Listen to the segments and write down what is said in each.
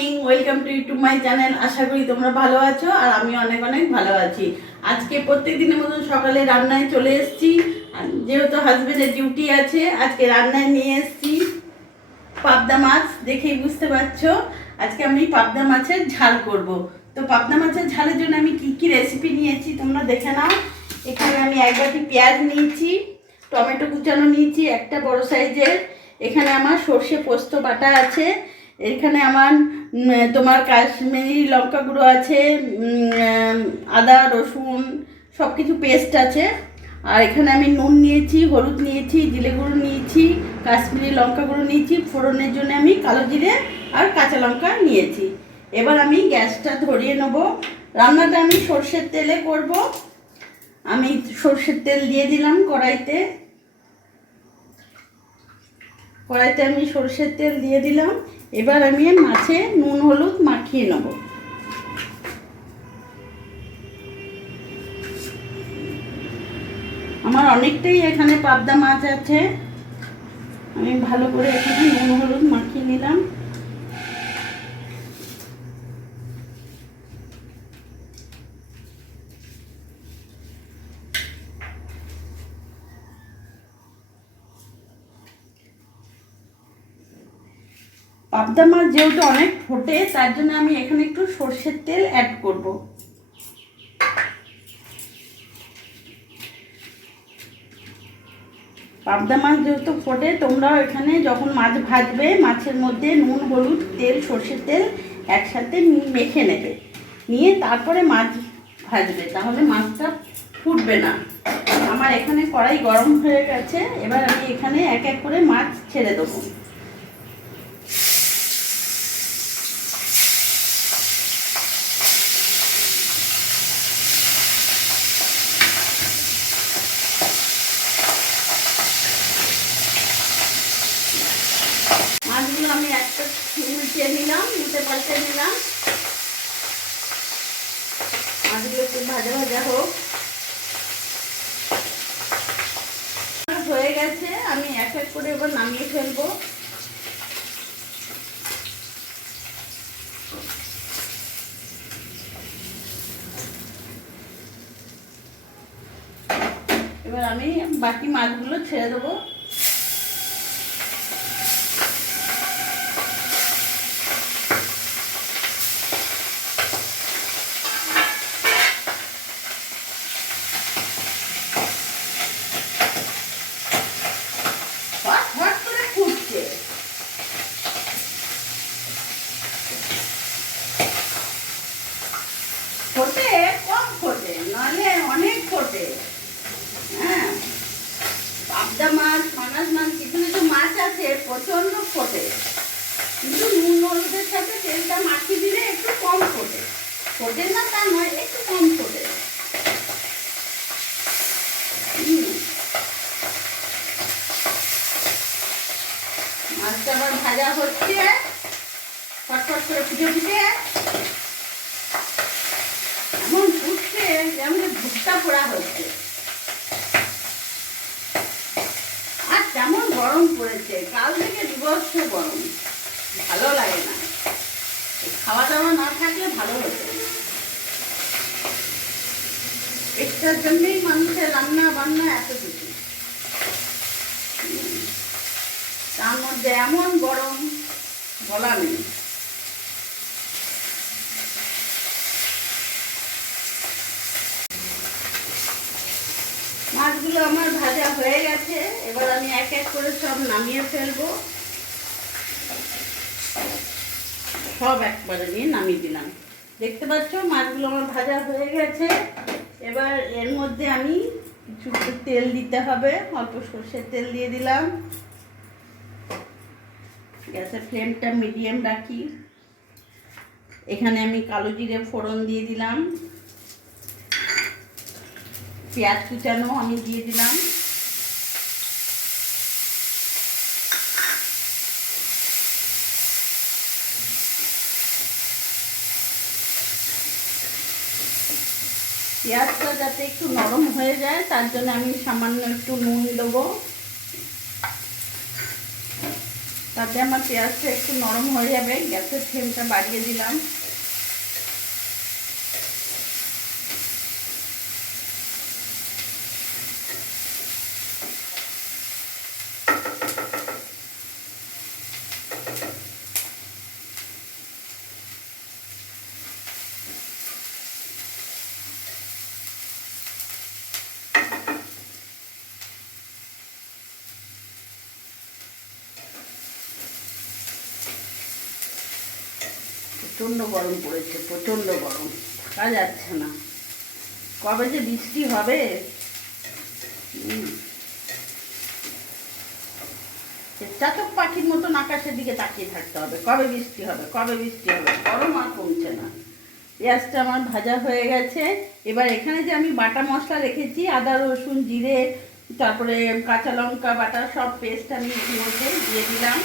Morning, welcome to my channel. আশা করি তোমরা ভালো আছো আর আমি অনেক অনেক ভালো আছি। আজকে প্রত্যেক দিনের মতন সকালে রান্নায় চলে এসেছি। যেহেতু হাজবেন্ডের ডিউটি আছে, আজকে রান্নায় নিয়ে এসেছি পাবদা মাছ। দেখেই বুঝতে পারছো আজকে আমি পাবদা মাছের ঝাল করব। তো পাবদা মাছের ঝালের জন্য আমি কি কি রেসিপি নিয়েছি তোমরা দেখে নাও। এখানে আমি এক বাটি পেঁয়াজ নিয়েছি, টমেটো কুচানো নিয়েছি একটা বড় সাইজের। এখানে আমার সর্ষে পোস্ত বাটা আছে। এখানে আমার তোমার কাশ্মীরি লঙ্কা গুঁড়ো আছে, আদা রসুন সব কিছু পেস্ট আছে। আর এখানে আমি নুন নিয়েছি, হলুদ নিয়েছি, জিরে গুঁড়ো নিয়েছি, কাশ্মীরি লঙ্কা গুঁড়ো নিয়েছি। ফোড়নের জন্য আমি কালো জিরে আর কাঁচা লঙ্কা নিয়েছি। এবার আমি গ্যাসটা ধরিয়ে নেব। রান্নাটা আমি সর্ষের তেলে করব। আমি সর্ষের তেল দিয়ে দিলাম কড়াইতে। আমি সর্ষের তেল দিয়ে দিলাম। এবার আমি মাছে নুন হলুদ মাখিয়ে নেব। আমার অনেকটাই এখানে পাবদা মাছ আছে, আমি ভালো করে এখানে নুন হলুদ মাখিয়ে নিলাম। পাবদা মাছ যেহেতু অনেক ফোটে, তার জন্য আমি এখানে একটু সর্ষের তেল অ্যাড করব। পাবদা মাছ যেহেতু ফোটে, তোমরাও এখানে যখন মাছ ভাজবে মাছের মধ্যে নুন হলুদ তেল সর্ষের তেল একসাথে মেখে নেবে, নিয়ে তারপরে মাছ ভাজবে, তাহলে মাছটা ফুটবে না। আমার এখানে কড়াই গরম হয়ে গেছে। এবার আমি এখানে এক এক করে মাছ ছেড়ে দেবো। মাছগুলো আমি একটা উল্টে নিলাম, উল্টে পাল্টে নিলাম। মাছগুলো একটু ভাজা ভাজা হোক। হয়ে গেছে, আমি এক এক করে এবার নামিয়ে ফেলবো। এবার আমি বাকি মাছগুলো ছেড়ে দেবো। হট করে ফুটছে, ফোটে কম ফোটে, নাহলে অনেক ফোটে। হ্যাঁ, পাবদা মাছ পাঙাশ মাছ কিছু কিছু মাছ আছে প্রচণ্ড ফোটে, কিন্তু নুন হলুদের সাথে তেলটা মাখিয়ে দিলে একটু কম ফোটে। ফোটে না তা নয়, একটু কম ফোটে। মাছটা আবার ভাজা হচ্ছে, ফটফট করে ফুটে ফুটে এমন ফুটছে যেমন ভুট্টা পোড়া হচ্ছে। আর তেমন গরম পড়েছে, কাল থেকে বিভৎস গরম, ভালো লাগে না। খাওয়া দাওয়া না থাকলে ভালো হতো। এটার জন্যই মানুষের রান্না বান্না এত কিছু, তার মধ্যে এমন গরম বলা নেই। মাছগুলো আমার ভাজা হয়ে গেছে। এবার আমি এক এক করে সব নামিয়ে ফেলবো। সব একবারে নিয়ে নামিয়ে দিলাম। দেখতে পাচ্ছ মাছগুলো আমার ভাজা হয়ে গেছে। এবার এর মধ্যে আমি কিছু তেল দিতে হবে, অল্প সর্ষের তেল দিয়ে দিলাম। গ্যাসের ফ্লেমটা মিডিয়াম রাখি। এখানে আমি কালো জিরে ফোড়ন দিয়ে দিলাম, পেঁয়াজ কুচানো আমি দিয়ে দিলাম। পেঁয়াজটা যাতে একটু নরম হয়ে যায় তার জন্য আমি সামান্য একটু নুন দেবো। তাতে আমার পেঁয়াজটা একটু নরম হয়ে যাবে। গ্যাসের ফ্লেমটা বাড়িয়ে দিলাম। প্রচণ্ড গরম পড়েছে, প্রচণ্ড গরম, থাকা যাচ্ছে না। কবে যে বৃষ্টি হবে। চাতক পাখির মতন আকাশের দিকে তাকিয়ে থাকতে হবে, কবে বৃষ্টি হবে, কবে বৃষ্টি হবে। গরম আর কমছে না। পেঁয়াজটা আমার ভাজা হয়ে গেছে। এবার এখানে যে আমি বাটা মশলা রেখেছি, আদা রসুন জিরে তারপরে কাঁচা লঙ্কা বাটা সব পেস্ট আমি এর মধ্যে দিয়ে দিলাম।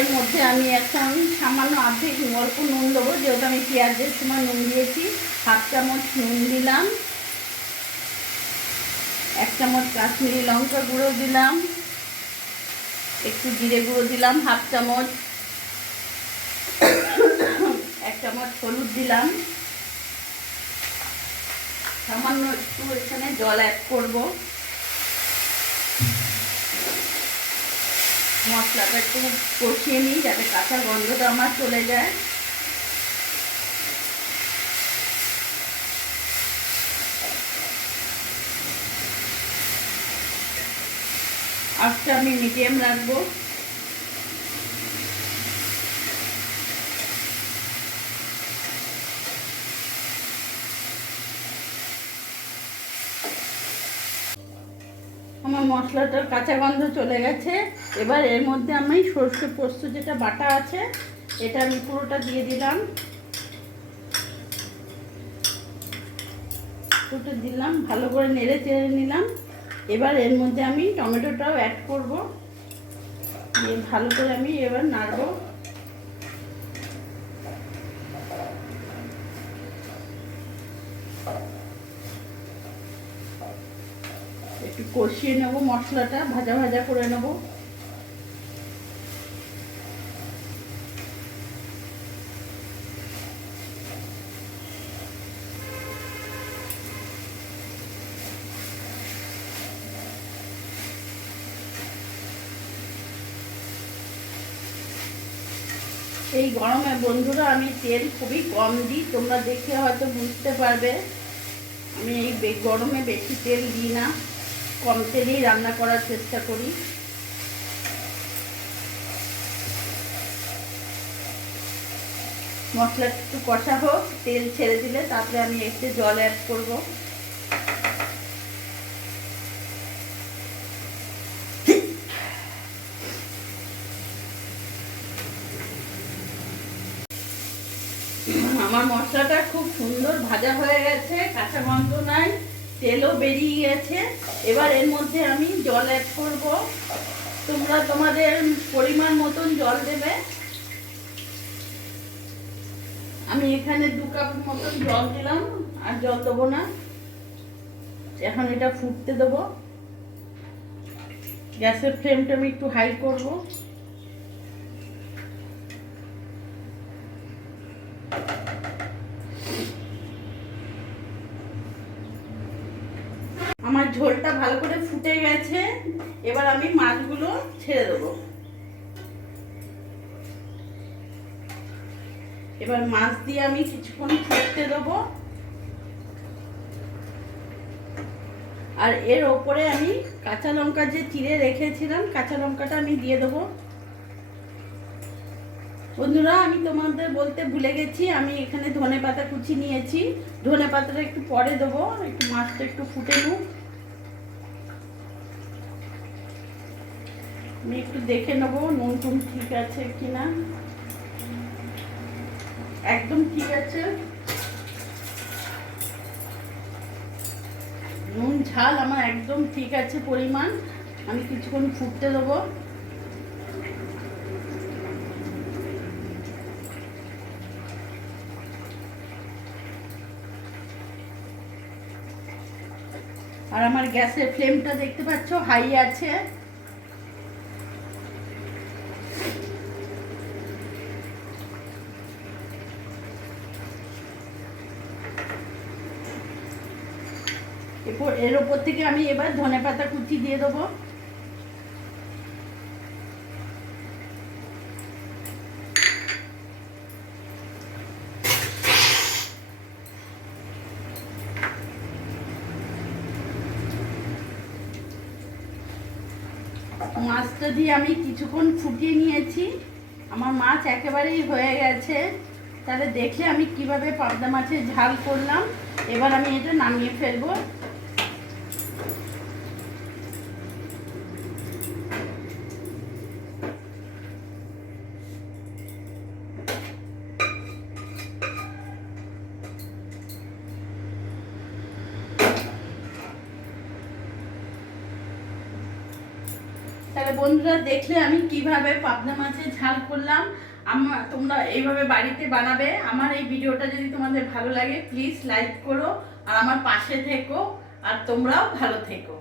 এর মধ্যে আমি এখন সামান্য অর্ধেক অল্প নুন দেবো, যেহেতু আমি পেঁয়াজের সময় নুন দিয়েছি। হাফ চামচ নুন দিলাম, 1 চামচ কাশ্মীরি লঙ্কা গুঁড়ো দিলাম, একটু জিরে গুঁড়ো দিলাম হাফ চামচ, 1 চামচ হলুদ দিলাম, সামান্য একটু এখানে জল অ্যাড করব। মশলাটা একটু কষিয়ে নিই যাতে কাঁচা গন্ধটা আমার চলে যায়। আজকে আমি মিডিয়াম রাখবো। আমার মশলাটার কাঁচা গন্ধ চলে গেছে। এবার এর মধ্যে আমি সরষে পোস্ত যেটা বাটা আছে এটা আমি পুরোটা দিয়ে দিলাম। পুরোটা দিলাম, ভালো করে নেড়ে চেড়ে নিলাম। এবার এর মধ্যে আমি টমেটোটাও অ্যাড করব, দিয়ে ভালো করে আমি এবার নাড়বো। একটু কষিয়ে নেব, মশলাটা ভাজা ভাজা করে নেব। এই গরমে বন্ধুরা আমি তেল খুবই কম দিই, তোমরা দেখে হয়তো বুঝতে পারবে। আমি এই গরমে বেশি তেল দিই না, কম তেলেই রান্না করার চেষ্টা করি। মশলা একটু কষা হোক, তেল ছেড়ে দিলে তারপরে আমি একটু জল অ্যাড করব। আমার মশলাটা খুব সুন্দর ভাজা হয়ে গেছে, কাঁচা গন্ধ নাই, তেলও বেরিয়ে গেছে। এবার এর মধ্যে আমি জল অ্যাড করব। তোমরা তোমাদের পরিমাণ মতন জল দেবে। আমি এখানে 2 কাপ মতন জল দিলাম, আর জল দেবো না। এখন এটা ফুটতে দেবো। গ্যাসের ফ্লেমটা আমি একটু হাই করব। আমার ঝোলটা ভালো করে ফুটে গেছে। এবার আমি মাছগুলো ছেড়ে দেবো। এবার মাছ দিয়ে আমি কিছুক্ষণ ফুটতে দেবো। আর এর ওপরে আমি কাঁচা লঙ্কা যে চিড়ে রেখেছিলাম, কাঁচা লঙ্কাটা আমি দিয়ে দেবো। বন্ধুরা আমি তোমাদের বলতে ভুলে গেছি, আমি এখানে ধনেপাতা কুচি নিয়েছি। ধনেপাতাটা একটু পরে দেবো, একটু মাছটা একটু ফুটে নুক। আমি একটু দেখে নেবো নুন টুন ঠিক আছে কিনা। একদম ঠিক আছে। নুন ঝাল আমার একদম ঠিক আছে পরিমাণ। আমি কিছুক্ষণ ফুটতে দেবো। আর আমার গ্যাসের ফ্লেমটা দেখতে পাচ্ছ হাই আছে। এরপর এর ওপর থেকে আমি এবার ধনেপাতা কুচি দিয়ে দেবো। মাছটা দিয়ে আমি কিছুক্ষণ ফুটিয়ে নিয়েছি, আমার মাছ একেবারেই হয়ে গেছে। তাহলে দেখলে আমি কিভাবে পাবদা মাছের ঝাল করলাম। এবার আমি এটা নামিয়ে ফেলবো। তাহলে বন্ধুরা দেখলে আমি কিভাবে পাবদা মাছের ঝাল করলাম। তোমরা এইভাবে বাড়িতে বানাবে। আমার এই ভিডিওটা যদি তোমাদের ভালো লাগে প্লিজ লাইক করো আর আমার পাশে থেকো, আর তোমরাও ভালো থেকো।